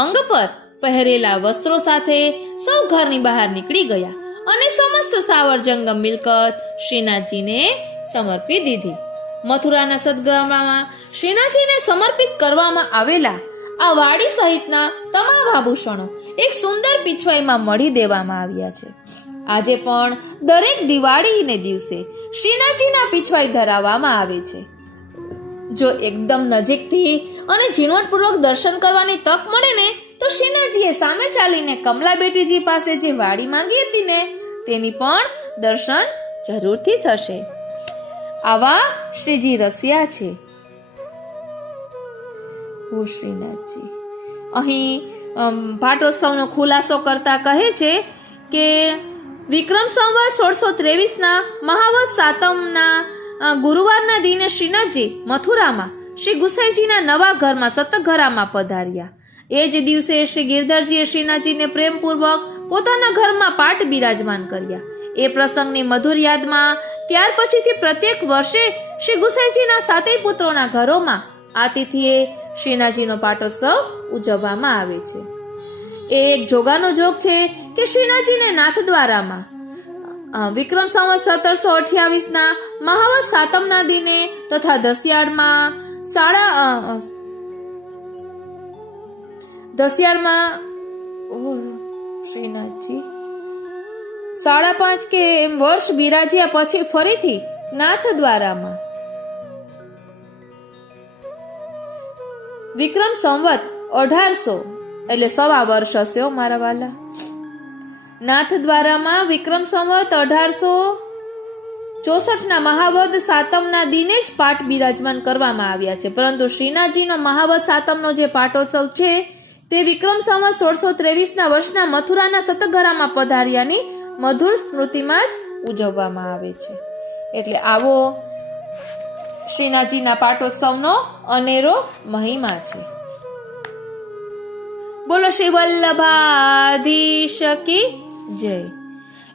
અંગ પર પહેરેલા વસ્ત્રો સાથે સૌ ઘરની બહાર નીકળી ગયા અને સમસ્ત સ્થાવર જંગમ મિલકત શ્રીનાથજીને સમર્પી દીધી. મથુરાના સદગ્રામમાં શ્રીનાથજીને સમર્પિત કરવામાં આવેલા આ વાડી સહિતના તમામ આભૂષણો એક સુંદર પીછવાઈમાં મળી દેવામાં આવ્યા છે. આજે પણ દરેક દિવાળીને દિવસે શ્રીનાથજીના પીછવાઈ ધરાવવામાં આવે છે. જો એકદમ નજીકથી અને ઝીણવટપૂર્વક દર્શન કરવાની તક મળે ને તો શ્રીનાથજીએ સામે ચાલીને કમલા બેટીજી પાસે જે વાડી માંગી હતી ને તેની પણ દર્શન જરૂરથી થશે. આવા શ્રીજી રસિયા છે. ઓ શ્રીનાથજી અહીં પાટોત્સવનો ખુલાસો કરતા કહે છે કે વિક્રમ સંવત 1623ના મહાવદ સાતમના ગુરુવારના દિને શ્રીનાથજી મથુરામાં શ્રી ગુસાઈજીના નવા ઘરમાં સતઘરામાં પધાર્યા. એ જ દિવસે શ્રી ગિરધરજીએ શ્રીનાથજીને પ્રેમપૂર્વક પોતાના ઘરમાં પાટ બિરાજમાન કર્યા. એ પ્રસંગની મધુર યાદમાં ત્યાર પછીથી પ્રત્યેક વર્ષે શ્રી ગુસાઈજીના સાતેય પુત્રોના ઘરોમાં આ તિથિએ શ્રીનાથજીનો પાટોત્સવ ઉજવવામાં આવે છે. એ એક જોગાનો જોગ છે કે શ્રીનાથજીને નાથદ્વારામાં વિક્રમ સંવત 1728ના મહાવદ સાતમના દિને તથા દસિયાળમાં શ્રીનાથજી 5.5 કે વર્ષ બિરાજ્યા પછી ફરીથી નાથદ્વારામાં વિક્રમ સંવત 1800 એટલે 1.25 વર્ષ હશે મારા વાલા. નાથદ્વારામાં વિક્રમ સંવત 1864ના મહાવદ સાતમના દિને જ પાઠ બિરાજમાન કરવામાં આવ્યા છે. પરંતુ શ્રીનાથજીનો મહાવદ સાતમનો જે પાટોત્સવ છે તે વિક્રમ સંવત 1623ના વર્ષના મથુરાના સતઘરામાં પધાર્યાની મધુર સ્મૃતિમાં જ ઉજવવામાં આવે છે. એટલે આવો શ્રીનાથજીના પાટોત્સવનો અનેરો મહિમા છે. બોલો શ્રી વલ્લભાધીશ કી જય.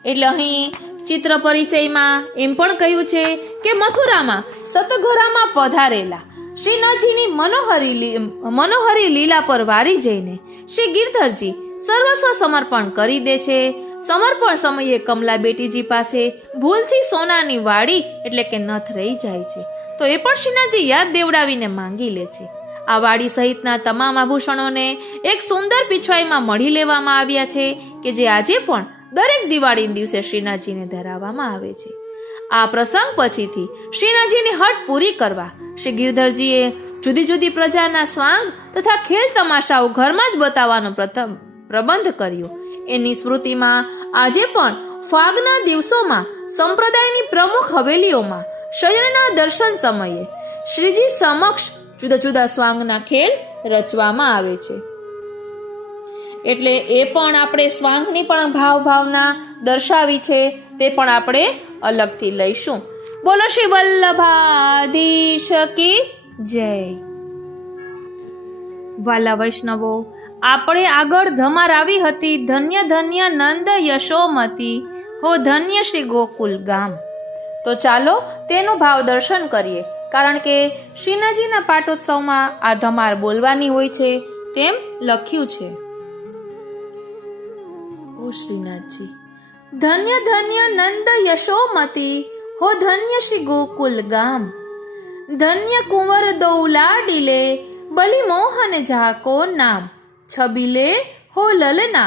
એટલે અહીં ચિત્ર પરિચયમાં એમ પણ કહ્યું છે કે મથુરામાં સતઘરામાં પધારેલા શ્રીનાથજીની મનોહરી લીલા પર વારી જઈને શ્રી ગિરધરજી સર્વસ્વ સમર્પણ કરી દે છે. સમર્પણ સમયે કમલા બેટીજી પાસે ભૂલથી સોનાની વાડી એટલે કે નથ રહી જાય છે, તો એ પણ શ્રીનાથજી યાદ દેવડાવીને માંગી લે છે. આ વાડી સહિતના તમામ આભૂષણોને એક સુંદર પીછવાઈમાં મળી લેવામાં આવ્યા છે કે જે આજે પણ દરેક દિવાળીના દિવસે શ્રીનાથજીને ધરાવવામાં આવે છે. આ પ્રસંગ પછીથી શ્રીનાથજીની હટ પૂરી કરવા શ્રી ગિરધરજીએ જુદી જુદી પ્રજાના સ્વાંગ તથા ખેલ તમાશાઓ ઘરમાં જ બતાવવાનો પ્રબંધ કર્યો. એની સ્મૃતિમાં આજે પણ ફાગના દિવસોમાં સંપ્રદાયની પ્રમુખ હવેલીઓમાં શયનના દર્શન સમયે શ્રીજી સમક્ષ જુદા જુદા સ્વાંગના ખેલ રચવામાં આવે છે. એટલે એ પણ આપણે સ્વાંગની પણ ભાવના દર્શાવી છે, તે પણ આપણે અલગથી લઈશું. બોલો શ્રી વલ્લભાધીશ કી જય. વાલા વૈષ્ણવો, આપણે આગળ ધમાર આવી હતી ધન્ય ધન્ય નંદ યશોમતી હો ધન્ય શ્રી ગોકુલ ગામ. તો ચાલો તેનું ભાવ દર્શન કરીએ. કારણ કે શ્રીનાથજીના પાટોત્સવમાં આ ધમાર બોલવાની હોય છે તેમ લખ્યું છે. ઓ શ્રીનાથજી, ધન્ય ધન્ય નંદ યશોમતી, હો ધન્ય શ્રી ગોકુલ ગામ. ધન્ય કુંવર દૌ લાડીલે, બલિ મોહન જાકો નામ. છબીલે હો લલના,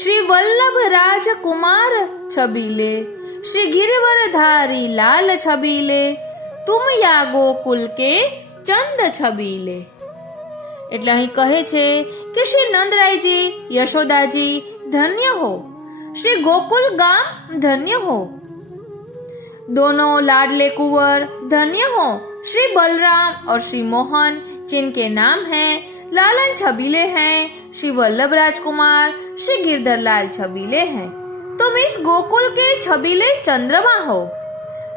શ્રી વલ્લભ રાજકુમાર છબીલે, શ્રી ગિરવરધારી લાલ છબીલે, તુમ યા ગોકુલ કે ચંદ છબીલે. એટલે અહીં કહે છે કે શ્રી નંદરાયજી, યશોદાજી ધન્ય હો, श्री गोकुल गाम धन्य हो. दोनों लाडले कुंवर धन्य हो. श्री बलराम और श्री मोहन जिनके नाम हैं लालन छबीले हैं. श्री वल्लभ राजकुमार श्री गिरधरलाल छबीले हैं. तुम इस गोकुल के छबीले चंद्रमा हो.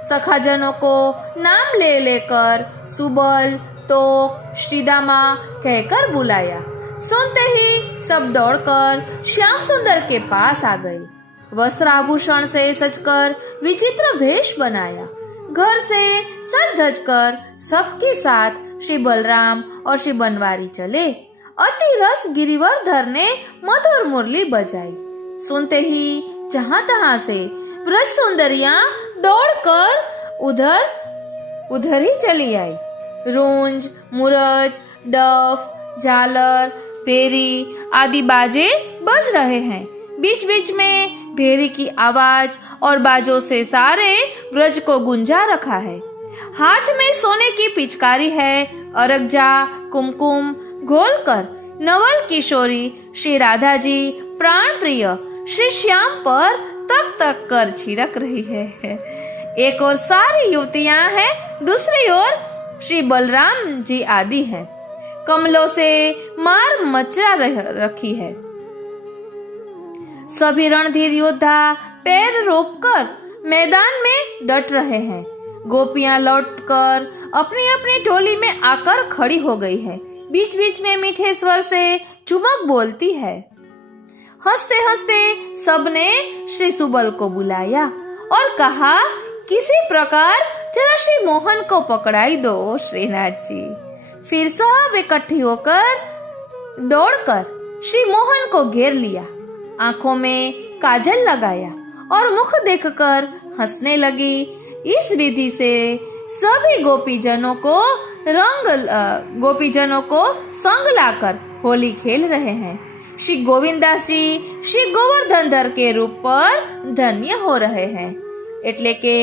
सखाजनों को नाम ले लेकर सुबल तो श्रीदामा कहकर बुलाया. सुनते ही सब दौड़कर श्याम सुंदर के पास आ गए. वस्त्र आभूषण से सजकर विचित्र भेष बनाया. घर से सज धज कर सबके साथ श्री बलराम और श्री बनवारी चले. अति रस गिरिवरधर ने मधुर मुरली बजाई. सुनते ही जहां तहां से ब्रज सुंदरियां दौड़कर उधर ही चली आई. रूंज, मुरज, डफ, झालर, भेरी आदि बाजे बज रहे हैं. बीच बीच में भेरी की आवाज और बाजों से सारे ब्रज को गुंजा रखा है. हाथ में सोने की पिचकारी है. अरगजा कुमकुम घोलकर नवल किशोरी श्री राधा जी प्राण प्रिय श्री श्याम पर तक तक कर छिड़क रही है. एक और सारी युवतियां हैं, दूसरी ओर श्री बलराम जी आदि हैं. कमलों से मार मचा रखी है. सभी रणधीर योद्धा पैर रोककर मैदान में डट रहे हैं. गोपियां लौटकर अपनी अपनी टोली में आकर खड़ी हो गई है. बीच बीच में मीठे स्वर से चुमक बोलती है. हंसते हंसते सबने श्री सुबल को बुलाया और कहा, किसी प्रकार जरा श्री मोहन को पकड़ाई दो श्रीनाथ जी. फिर सब इकट्ठी होकर दौड़कर श्री मोहन को घेर लिया. आंखों में काजल लगाया और मुख देखकर हंसने लगी. इस विधि से सभी गोपीजनों को संग लाकर होली खेल रहे हैं. श्री गोविंदास जी श्री गोवर्धनधर के रूप पर धन्य हो रहे हैं. એટલે કે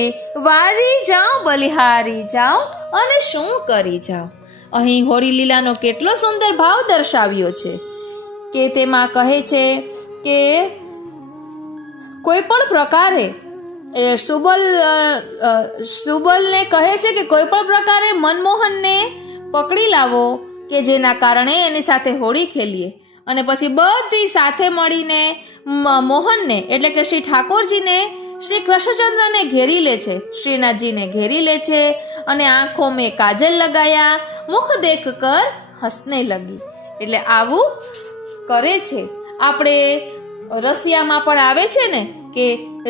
વારી જાઓ બલિહારી જાઓ અને શું કરી જાઓ. અહીં હોળી લીલાનો કેટલો સુંદર ભાવ દર્શાવ્યો છે કે તેમાં કહે છે કે કોઈ પણ પ્રકારે સુબલને કહે છે કે કોઈ પણ પ્રકારે મનમોહનને પકડી લાવો કે જેના કારણે એની સાથે હોળી ખેલીએ. અને પછી બધી સાથે મળીને મોહનને એટલે કે શ્રી ઠાકોરજીને श्री कृष्णचंद्र ने घेरी ले छे. श्रीनाथ जी ने घेरी ले छे અને આંખો में काजल लगाया, मुख देख कर हंसने लगी. એટલે આવું કરે છે. આપણે રસિયામાં પણ આવે છે ને કે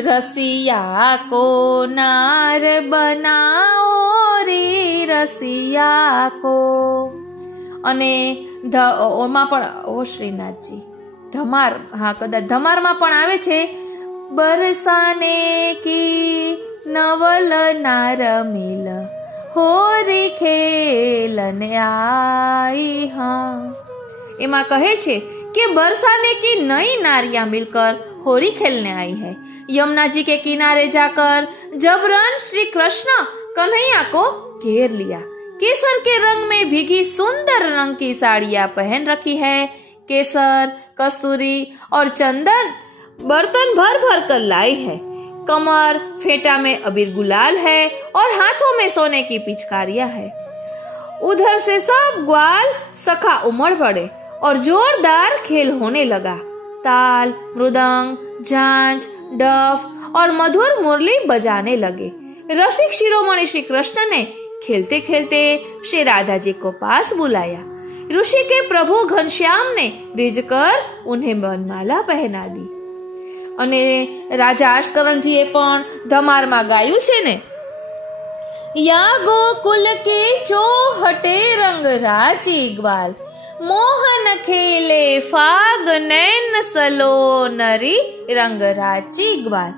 રસિયા કો નાર બનાઓ રે રસિયા કો. અને ઓમાં પણ ઓ શ્રીનાથજી ધમાર, હા કદાચ ધમારમાં પણ આવે છે, बरसाने की नवल नार मिल होरी खेलने आई. हाँ, एमा कहे छे कि बरसाने की नई नारियां मिलकर होली खेलने आई है. यमुना जी के किनारे जाकर जबरन श्री कृष्ण कन्हैया को घेर लिया. केसर के रंग में भीगी सुंदर रंग की साड़ियां पहन रखी है. केसर, कस्तूरी और चंदन बर्तन भर भर कर लाई है. कमर फेटा में अबीर गुलाल है और हाथों में सोने की पिचकारियां है. उधर से सब ग्वाल सखा उमड़ पड़े और जोरदार खेल होने लगा. ताल, मृदंग, झांझ, डफ और मधुर मुरली बजाने लगे. रसिक शिरोमणि श्री कृष्ण ने खेलते खेलते श्री राधा जी को पास बुलाया. ऋषि के प्रभु घनश्याम ने रिझकर उन्हें वनमाला पहना दी. અને રાજા અશ્કરણજીએ પણ ધમારમાં ગાયું છે ને या गोकुल के चौहटे रंग राची ग्वाल, मोहन खेले फाग नैन सलो नरी रंग રાચી ગ્વાલ.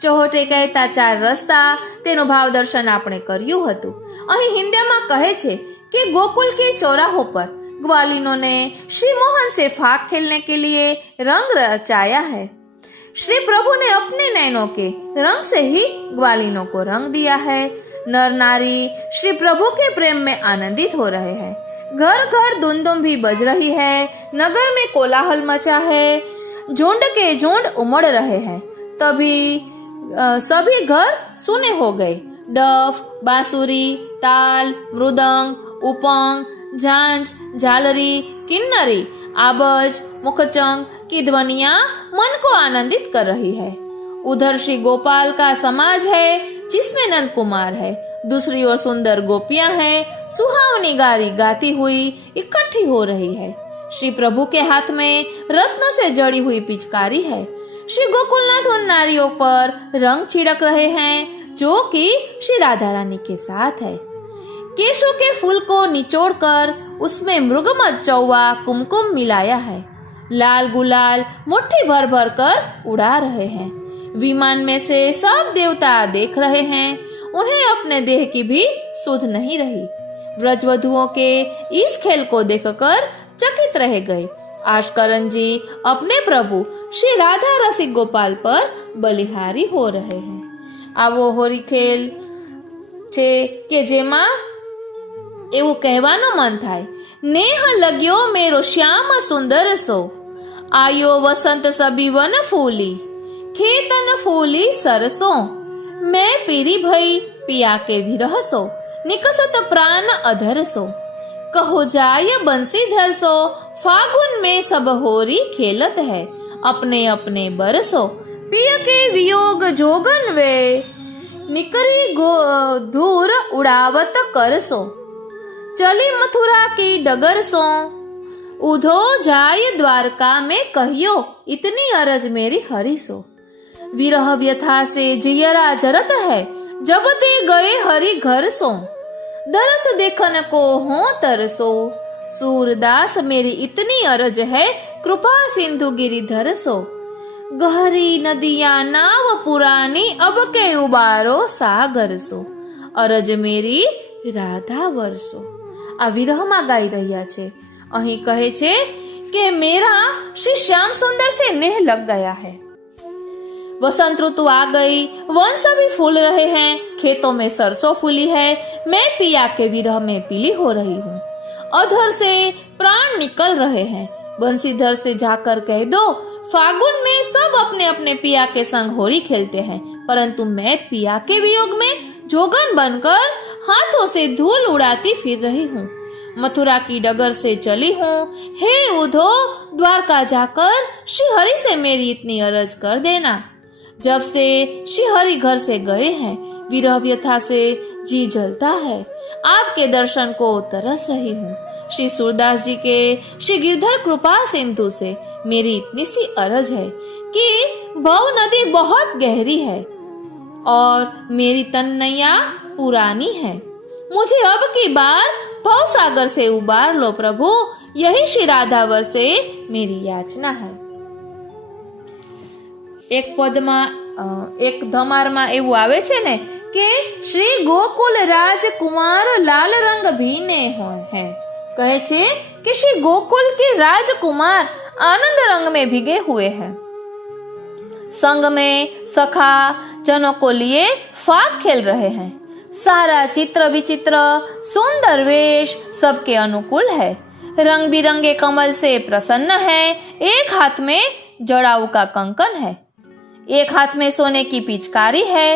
ચહોટે કહેતા 4 રસ્તા તેનું ભાવદર્શન આપણે કર્યું હતું. અહીં હિન્દીમાં કહે છે कि गोकुल के चौराहों पर ग्वालिनों ने श्री मोहन से फाग खेलने के लिए रंग रचाया है. श्री प्रभु ने अपने नैनों के रंग से ही ग्वालिनों को रंग दिया है. नर नारी श्री प्रभु के प्रेम में आनंदित हो रहे हैं. घर घर धुम भी बज रही है. नगर में कोलाहल मचा है. झुंड के झुंड उमड़ रहे हैं. तभी सभी घर सुने हो गए. डफ, बांसुरी, ताल, मृदंग, उपंग, झांझ, झालरी, किन्नरी, आबज, मुखचंग की ध्वनियां मन को आनंदित कर रही है. उधर श्री गोपाल का समाज है जिसमें नंद कुमार है. दूसरी ओर सुंदर गोपियां हैं, सुहावनी गारी गाती हुई इकट्ठी हो रही है. श्री प्रभु के हाथ में रत्नों से जड़ी हुई पिचकारी है. श्री गोकुलनाथ उन नारियों पर रंग छिड़क रहे हैं जो कि श्री राधा रानी के साथ है. केशों के फूल को निचोड़कर उसमें मृगमत चौवा कुमकुम मिलाया है. लाल गुलाल मुट्ठी भर भर कर उड़ा रहे हैं. विमान में से सब देवता देख रहे हैं. उन्हें अपने देह की भी सुध नहीं रही. व्रजवधुओं के इस खेल को देखकर चकित रह गए. आशकरण जी अपने प्रभु श्री राधा रसिक गोपाल पर बलिहारी हो रहे हैं. આવો હોરી ખેલ છે કે જેમાં એવું કહેવાનું મન થાય, નેહ લગ્યો મેરો શ્યામ સુંદર સો, આયો વસંત સબી વન ફૂલી, ખેતન ફૂલી સરસો, मैं पीरी भई पिया के विरहसो, निकसत प्राण अधरसो, कहो जाय बंसी धरसो, फागुन में सब होरी खेलत है, अपने अपने बरसो, पिय के वियोग जोगन वे, निकरी धूर उड़ावत करसो, चली मथुरा की डगर सो, उधो जाय द्वारका में कहियो, इतनी अरज मेरी हरिसो, विरह व्यथा से जियरा जरत है, जब ते गए हरि घर सो, दरस देखन को हो तरसो, सूरदास मेरी इतनी अरज है, कृपा सिंधु गिरिधर सो, गहरी नदियां नाव पुरानी, अब के उबारो सागर सो, अरज मेरी राधा वर्षो. આ વિરહમાં ગાઈ રહ્યા છે. અહીં કહે છે કે मेरा श्री श्याम सुंदर से नेह लग गया है. वसंत ऋतु आ गई, वन सभी फूल रहे हैं, खेतों में सरसों फूली है, मैं पिया के विरह में पीली हो रही हूँ. अधर से प्राण निकल रहे हैं. बंसीधर से जाकर कह दो, फागुन में सब अपने अपने पिया के संग होली खेलते हैं, परंतु मैं पिया के वियोग में जोगन बनकर हाथों से धूल उड़ाती फिर रही हूँ. मथुरा की डगर से चली हूँ. हे उधो, द्वारका जाकर श्री हरि से मेरी इतनी अरज कर देना. जब से श्री हरि घर से गए हैं, विरह व्यथा से जी जलता है. आपके दर्शन को तरस रही हूँ. श्री सूरदास जी के श्री गिरधर कृपा सिंधु से मेरी इतनी सी अरज है कि भव नदी बहुत गहरी है और मेरी तन्नैया पुरानी है. मुझे अब की बार भव सागर से उबार लो प्रभु, यही श्री राधावर से मेरी याचना है. એક પદમાં એક ધમારમાં એવું આવે છે ને કે શ્રી ગોકુલ રાજકુમાર લાલ રંગ ભીને है. कहे छे कि श्री गोकुल के राजकुमार आनंद रंग में भीगे हुए हैं. संग में सखा जनों को लिए फाग खेल रहे हैं. सारा चित्र विचित्र सुंदर वेश सबके अनुकूल है. रंग बिरंगे कमल से प्रसन्न है. एक हाथ में जड़ाऊ का कंकन है, एक हाथ में सोने की पिचकारी है.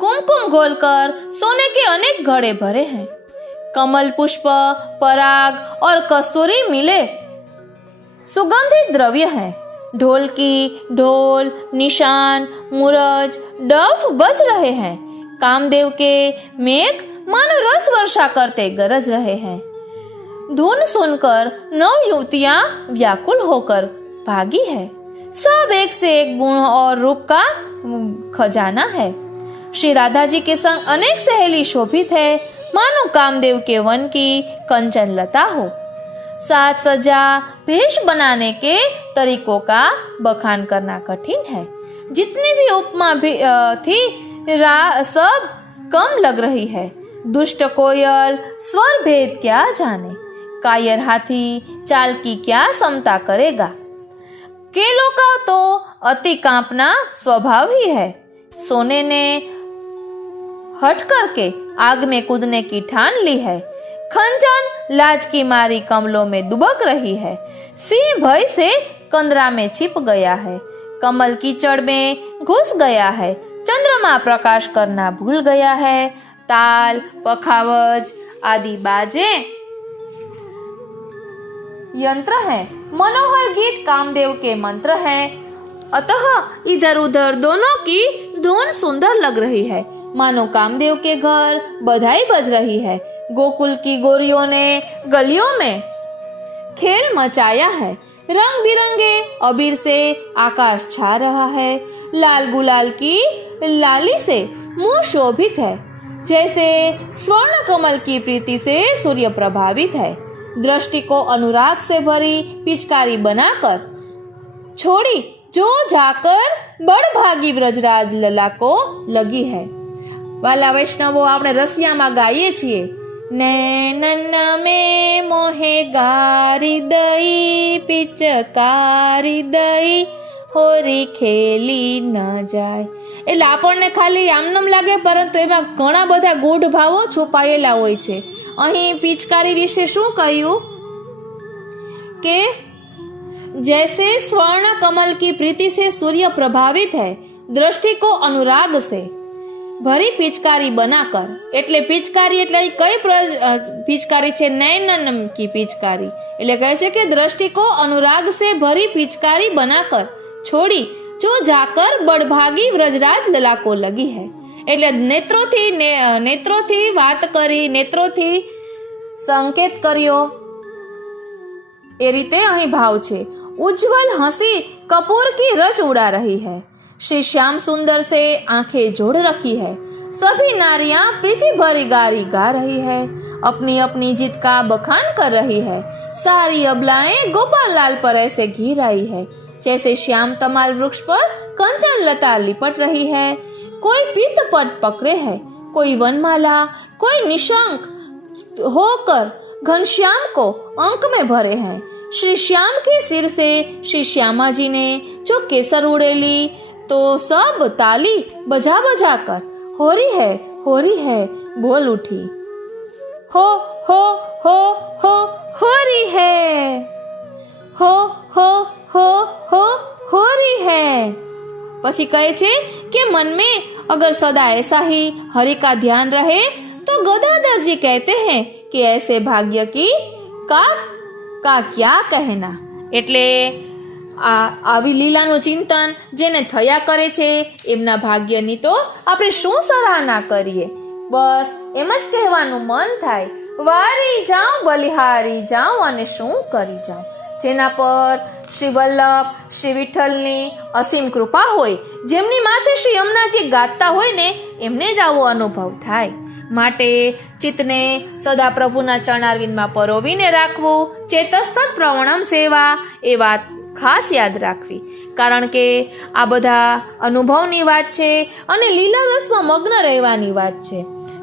कुमकुम घोलकर सोने के अनेक घड़े भरे हैं. कमल पुष्प, पराग और कस्तूरी मिले सुगंधित द्रव्य है. ढोलकी, ढोल, निशान, मुरज, डफ बज रहे हैं. कामदेव के मेघ मानो रस वर्षा करते गरज रहे हैं. धुन सुनकर 9 युवतियां व्याकुल होकर भागी है. सब एक से एक गुण और रूप का खजाना है. श्री राधा जी के संग अनेक सहेली शोभित है, मानो कामदेव के वन की कंचन लता हो। साज सजा भेष बनाने के तरीकों का बखान करना कठिन है। जितनी भी उपमा भी थी सब कम लग रही है। दुष्ट कोयल स्वर भेद क्या जाने, कायर हाथी चाल की क्या समता करेगा। केलों का तो अति कांपना स्वभाव ही है। सोने ने हट करके आग में कूदने की ठान ली है। खंजन लाज की मारी कमलों में दुबक रही है। सिंह भय से कंदरा में छिप गया है। कमल कीचड़ में घुस गया है। चंद्रमा प्रकाश करना भूल गया है। ताल पखावज आदि बाजे यंत्र है। मनोहर गीत कामदेव के मंत्र है। अतः इधर उधर दोनों की धुन सुंदर लग रही है, मानो कामदेव के घर बधाई बज रही है। गोकुल की गोरियों ने गलियों में खेल मचाया है। रंग बिरंगे अबीर से आकाश छा रहा है। लाल गुलाल की लाली से मुंह शोभित है। जैसे स्वर्ण कमल की प्रीति से सूर्य प्रभावित है। दृष्टि को अनुराग से भरी पिचकारी बनाकर छोड़ी जो जाकर बड़भागी व्रजराज लला को लगी है। वाला वैष्णवो આપણે રસિયામાં ગાઈએ છીએ, નૈનન में मोहे गारी दई पिचकारी दई હોરી ખેલી ન જાય। એટલે આપણને ખાલી આમનમ લાગે, પરંતુ એમાં ઘણા બધા ગૂઢ ભાવો છુપાયેલા હોય છે। અહીં પિચકારી વિશે શું કહ્યું કે जैसे स्वर्ण कमल की प्रीति से सूर्य प्रभावित है, दृष्टि को अनुराग से भरी पिचकारी बनाकर, એટલે પિચકારી એટલે કઈ પિચકારી છે? નૈનન की पिचकारी, એટલે કહે છે કે दृष्टि को अनुराग से भरी पिचकारी बनाकर छोड़ी जो जाकर बड़भागी व्रजराज लला को लगी है। એટલે નેત્રોથી વાત કરી, નેત્રોથી સંકેત કર્યો, એ રીતે અહીં ભાવ છે। उज्जवल हंसी कपूर की रच उड़ा रही है। श्री श्याम सुंदर से आंखें जोड़ रखी है। सभी नारियां प्रीति भरी गारी गा रही है, अपनी अपनी जीत का बखान कर रही है। सारी अबलाएं गोपाल लाल पर ऐसे घिर आई है जैसे श्याम तमाल वृक्ष पर कंचन लता लिपट रही है। कोई पीत पट पकड़े है, कोई वनमाला, कोई निशंक होकर घनश्याम को अंक में भरे हैं। श्री श्याम के सिर से श्री श्यामा जी ने जो केसर उड़ेली तो सब ताली बजा बजा कर हो रही है बोल उठी। हो हो हो हो रही है, हो हो हो हो रही है। પછી કહે છે કે मन में अगर सदा ऐसा ही हरि का ध्यान रहे तो गदाधर जी कहते हैं कि ऐसे भाग्य की का क्या कहना। એટલે આવી લીલાનું ચિંતન જેને થયા કરે છે એમના ભાગ્યની તો આપણે શું સરાહના કરીએ। બસ એમ જ કહેવાનું મન થાય, વારી જાઉં બલિહારી જાઉં અને શું કરી જાઉં। જેના પર શ્રી વલ્લભ શ્રી વિઠ્ઠલની અસીમ કૃપા હોય, જેમની માથે શ્રી યમુનાજી ગાતા હોય ને, એમને જ આવો અનુભવ થાય। માટે ચિત્તને સદા પ્રભુના ચરણારવિંદમાં પરોવીને રાખવું, ચેતસ્તત પ્રવણમ સેવા, એ વાત ખાસ યાદ રાખવી। કારણ કે આ બધા અનુભવની વાત છે અને લીલા રસમાં મગ્ન રહેવાની વાત છે।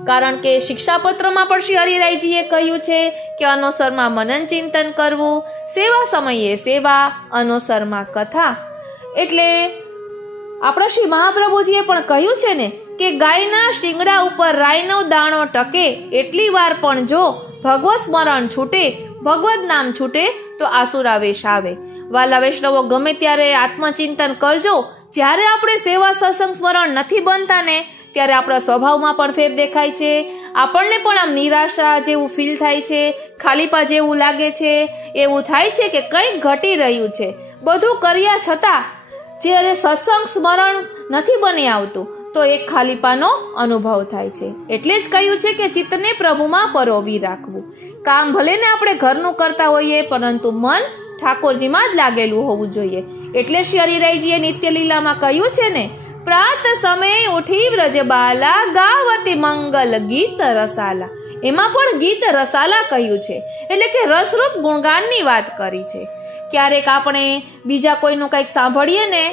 કારણ કે શિક્ષાપત્રમાં પણ શ્રી હરિરાયજીએ કહ્યું છે કે અનોસરમાં મનન ચિંતન કરવું, સેવા સમયે સેવા, અનોસરમાં કથા। એટલે આપણા શ્રી મહાપ્રભુજીએ પણ કહ્યું છે ને કે ગાયના શિંગડા ઉપર રાયનો દાણો ટકે એટલી વાર પણ જો ભગવત સ્મરણ છૂટે, ભગવત નામ છૂટે તો આસુરાવેશ આવે। વાલા વૈષ્ણવો, ગમે ત્યારે આત્મચિંતન કરજો। જ્યારે આપણે સેવા સત્સંગ સ્મરણ નથી બનતા ને, ત્યારે આપણા સ્વભાવમાં પણ ફેર દેખાય છે। આપણને પણ આમ નિરાશા જેવું ફીલ થાય છે, ખાલીપા જેવું લાગે છે, એવું થાય છે કે કંઈક ઘટી રહ્યું છે। બધું કર્યા છતાં જ્યારે સત્સંગ સ્મરણ નથી બની આવતું તો એક ખાલીપાનો અનુભવ થાય છે। એટલે જ કહ્યું છે કે ચિત્તને પ્રભુમાં પરોવી રાખવું। કામ ભલે ને આપણે ઘરનું કરતા હોઈએ, પરંતુ મન ઠાકોરજીમાં જ લાગેલું હોવું જોઈએ। એટલે શ્રી હરિરાયજીએ નિત્ય લીલામાં કહ્યું છે ને, પ્રાત સમય ઉઠી વ્રજબાલા ગાવતી મંગલ ગીત રસાલા. એમાં પણ ગીત રસાલા કહ્યું છે, એટલે કે રસરૂપ ગુણગાનની વાત કરી છે. ક્યારેક આપણે બીજા કોઈનું કંઈક સાંભળીએ ને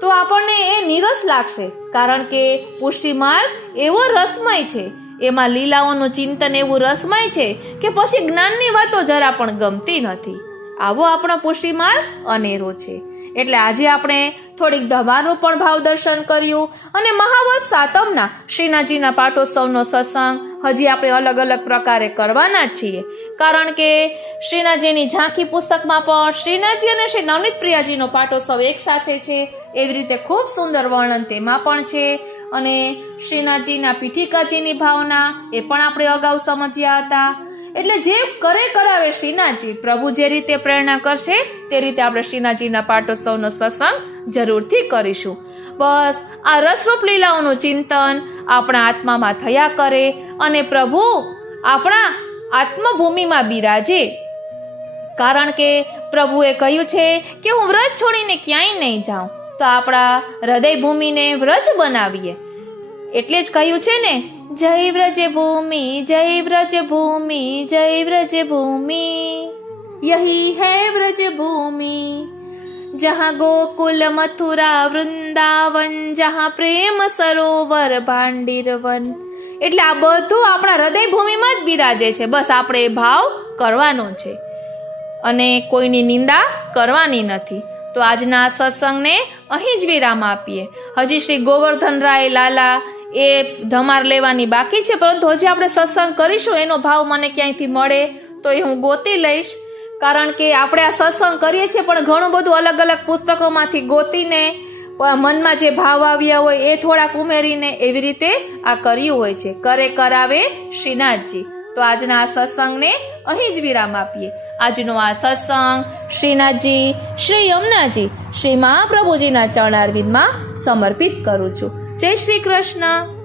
તો આપણને એ નીરસ લાગશે, કારણ કે પુષ્ટિ માર્ગ એવો રસમય છે, એમાં લીલાઓનું ચિંતન એવું રસમય છે કે પછી જ્ઞાનની વાતો જરા પણ ગમતી નથી. આવો આપણો પુષ્ટિ માર્ગ અનેરો છે. એટલે આજે આપણે થોડીક ધમાનું પણ ભાવ દર્શન કર્યું અને મહાવત સાતમના શ્રીનાથજીના પાટોત્સવનો સત્સંગ હજી આપણે અલગ અલગ પ્રકારે કરવાના જ છીએ, કારણ કે શ્રીનાથજીની ઝાંખી પુસ્તકમાં પણ શ્રીનાથજી અને શ્રી નવનીત પ્રિયાજીનો પાટોત્સવ એક સાથે છે. એવી રીતે ખૂબ સુંદર વર્ણન તેમાં પણ છે. અને શ્રીનાથજીના પીઠિકાજીની ભાવના એ પણ આપણે અગાઉ સમજ્યા હતા. એટલે જે કરે કરાવે શ્રીનાથજી, પ્રભુ જે રીતે પ્રેરણા કરશે તે રીતે આપણે શ્રીનાથજીના પાટોત્સવનો સત્સંગ જરૂરથી કરીશું. બસ આ રસરૂપ લીલાઓનું ચિંતન આપણા આત્મામાં થયા કરે અને પ્રભુ આપણા આત્મભૂમિમાં બિરાજે, કારણ કે પ્રભુએ કહ્યું છે કે હું વ્રજ છોડીને ક્યાંય નહીં જાઉં, તો આપણા હૃદય ભૂમિને વ્રજ બનાવીએ. એટલે જ કહ્યું છે ને, જય વ્રજ ભૂમિ, જય વ્રજ ભૂમિ, જય વ્રજ ભૂમિ, યહી હૈ વ્રજ ભૂમિ, જહાં ગોકુલ મથુરા વૃંદાવન, જહાં પ્રેમ સરોવર ભાંડીરવન. એટલે આ બધું આપણા હૃદય ભૂમિમાં જ બિરાજે છે. બસ આપણે એ ભાવ કરવાનો છે અને કોઈની નિંદા કરવાની નથી. તો આજના આ સત્સંગને અહીં જ વિરામ આપીએ. હજી શ્રી ગોવર્ધનરાય લાલા એ ધમાર લેવાની બાકી છે, પરંતુ હજી આપણે સત્સંગ કરીશું. એનો ભાવ મને ક્યાંયથી મળે તો એ હું ગોતી લઈશ, કારણ કે આપણે આ સત્સંગ કરીએ છીએ પણ ઘણું બધું અલગ અલગ પુસ્તકોમાંથી ગોતીને મનમાં જે ભાવ આવ્યા હોય એ થોડાક ઉમેરીને એવી રીતે આ કર્યું હોય છે. કરે કરાવે શ્રીનાથજી. તો આજના આ સત્સંગને અહીં જ વિરામ આપીએ. આજનો આ સત્સંગ શ્રીનાથજી, શ્રી યમુનાજી, શ્રી મહાપ્રભુજીના ચરણારવિંદમાં સમર્પિત કરું છું. જય શ્રી કૃષ્ણ.